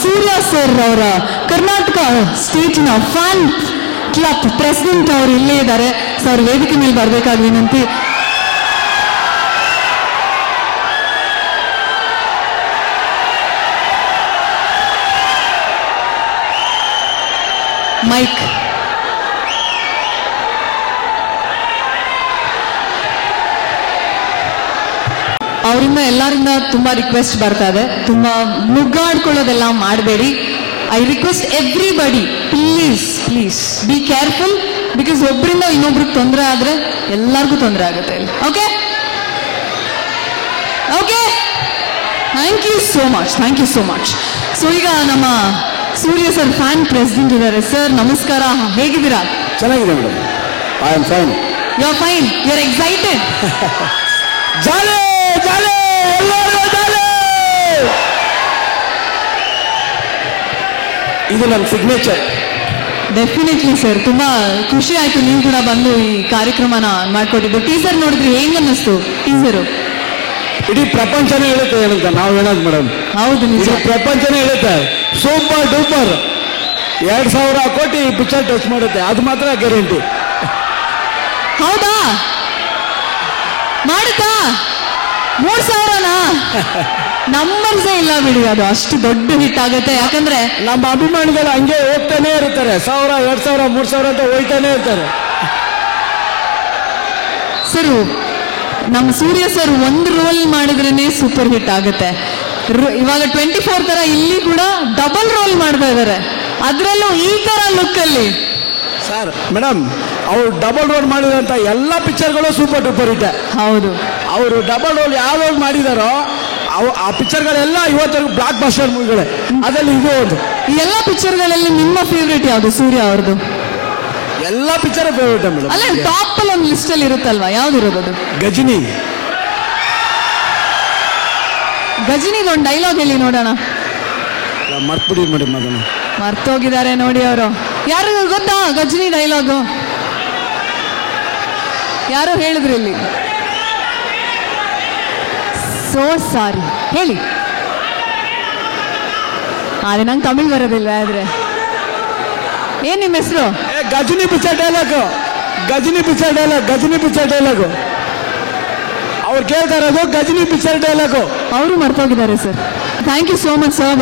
ಸೂರ್ಯ sir ಅವರ Karnataka ಸ್ಟೇಟಿನ fan club president ಅವರು ಇಲ್ಲೇ ಇದ್ದಾರೆ. ಸರ್ ವೇದಿಕೆ ಮೇಲೆ ಬರಬೇಕಾದ ವಿನಂತಿ. ಮೈಕ್ ಅವರಿಂದ ಎಲ್ಲರಿಂದ ತುಂಬಾ ರಿಕ್ವೆಸ್ಟ್ ಬರ್ತಾ ಇದೆ. ತುಂಬಾ ಮುಗ್ಗಾಡ್ಕೊಳ್ಳೋದೆಲ್ಲ ಮಾಡಬೇಡಿ. I request everybody, please please be careful, because ಒಬ್ಬರಿಂದ ಇನ್ನೊಬ್ರಿಗೆ ತೊಂದರೆ ಆದ್ರೆ ಎಲ್ಲರಿಗೂ ತೊಂದರೆ ಆಗುತ್ತೆ. Okay okay, thank you so much, thank you so much. So ಈಗ ನಮ್ಮ ಸೂರ್ಯ ಸರ್ ಫ್ಯಾನ್ ಪ್ರೆಸಿಡೆಂಟ್ ಇದ್ದಾರೆ. ಸರ್ ನಮಸ್ಕಾರ, ಹೇಗಿದ್ದೀರಾ? ಚೆನ್ನಾಗಿದೆ madam. I am fine. You are fine, you are excited? ಜಾಲೆ ಜಾಲೆ ಎಲ್ಲರೂ ಜಾಲೆ. ಇದು ನನ್ನ ಸಿಗ್ನೇಚರ್. ಡೆಫಿನೆಟ್ಲಿ ಸರ್, ತುಂಬಾ ಖುಷಿ ಆಯ್ತು ನೀವು ಕೂಡ ಬಂದು ಈ ಕಾರ್ಯಕ್ರಮನ ಮಾಡ್ಕೊಟ್ಟಿದ್ದು. ಟೀಸರ್ ನೋಡಿದ್ರಿ, ಹೆಂಗ್ ಅನ್ನಿಸ್ತು ಟೀಸರು? ಇಡೀ ಪ್ರಪಂಚನೇ ಹೇಳುತ್ತೆ ಏನಂತ ನಾವು ಹೇಳೋದು ಮೇಡಮ್. ಹೌದು, ನಿಜ. ಪ್ರಪಂಚನೇ ಹೇಳುತ್ತೆ ಸೂಪರ್ ಡೂಪರ್ 2000 ಕೋಟಿ ಪಿಕ್ಚರ್ ಟಚ್ ಮಾಡುತ್ತೆ, ಅದು ಮಾತ್ರ ಗ್ಯಾರಂಟಿ. ಹೌದಾ? ಮಾಡುತ್ತಾ? 3000ನಾ? ನಂಬರ್ಸೇ ಇಲ್ಲ ಬಿಡಿ, ಅದು ಅಷ್ಟು ದೊಡ್ಡ ಹಿಟ್ ಆಗುತ್ತೆ. ಯಾಕಂದ್ರೆ ನಮ್ಮ ಅಭಿಮಾನಿಗಳು ಹಂಗೆ ಹೋಗ್ತಾನೆ ಇರ್ತಾರೆ, 1000, 2000, 3000 ಅಂತ ಹೋಗ್ತಾನೆ ಇರ್ತಾರೆ. ಸರ್ ನಮ್ಮ ಸೂರ್ಯ ಸರ್ ಒಂದು ರೋಲ್ ಮಾಡಿದ್ರೇನೆ ಸೂಪರ್ ಹಿಟ್ ಆಗುತ್ತೆ. ಇವಾಗ 24 ತರ ಇಲ್ಲಿ ಕೂಡ ಡಬಲ್ ರೋಲ್ ಮಾಡ್ತಾ ಇದಾರೆ, ಅದ್ರಲ್ಲೂ ಈ ತರ ಲುಕ್ ಅಲ್ಲಿ. ಸರ್ ಮೇಡಮ್, ಅವ್ರು ಡಬಲ್ ರೋಲ್ ಮಾಡಿದಂತ ಎಲ್ಲ ಪಿಕ್ಚರ್ಗಳು ಸೂಪರ್ ಡೂಪರ್ ಹಿಟ್. ಹೌದು, ಅವರು ಡಬಲ್ ರೋಲ್ ಯಾವ ರೋಲ್ ಮಾಡಿದಾರೋ ಆ ಪಿಕ್ಚರ್ಗಳೆಲ್ಲ ಇವತ್ತರೆಗೂ ಬ್ಲಾಕ್ ಬಸ್ಟರ್ ಮೂವಿಗಳೇ. ಅದರಲ್ಲಿ ಇದು ಒಂದು. ಈ ಎಲ್ಲ ಪಿಕ್ಚರ್ಗಳಲ್ಲಿ ನಿಮ್ಮ ಫೇವ್ರೇಟ್ ಯಾವುದು ಸೂರ್ಯ ಅವ್ರದ್ದು? ಎಲ್ಲ ಪಿಕ್ಚರ್ ಫೇವ್ರೇಟ್ ಮೇಡಮ್. ಅಲ್ಲ, ಟಾಪ್ ಅಲ್ಲಿ ಒಂದು ಲಿಸ್ಟ್ ಅಲ್ಲಿ ಇರುತ್ತಲ್ವಾ, ಯಾವ್ದಿರೋದು ಅದು? ಗಜನಿ. ಗಜನಿದು ಒಂದು ಡೈಲಾಗ್ ಹೇಳಿ ನೋಡೋಣ. ಮರ್ತ್ಬಿಡಿ ಮೇಡಮ್, ಅದನ್ನು ಮರ್ತೋಗಿದ್ದಾರೆ ನೋಡಿ ಅವರು. ಯಾರು ಗೊತ್ತಾ ಗಜನಿ ಡೈಲಾಗು? ಯಾರೋ ಹೇಳಿದ್ರು ಇಲ್ಲಿ. ಸೋ ಸಾರಿ ಹೇಳಿ. ಅದೇ ನಂಗೆ ತಮಿಳ್ ಬರೋದಿಲ್ಲ. ಆದ್ರೆ ಏನ್ ನಿಮ್ಮ ಹೆಸರು? Ghajini picture dialogue, Ghajini picture dialogue, Ghajini picture dialogue. ಅವ್ರು ಕೇಳ್ತಾ ಇರೋದು ಗಜನಿ ಪಿಕ್ಚರ್ ಡೈಲಾಗು. ಅವರು ಮರ್ತೋಗಿದ್ದಾರೆ sir. Thank you so much sir.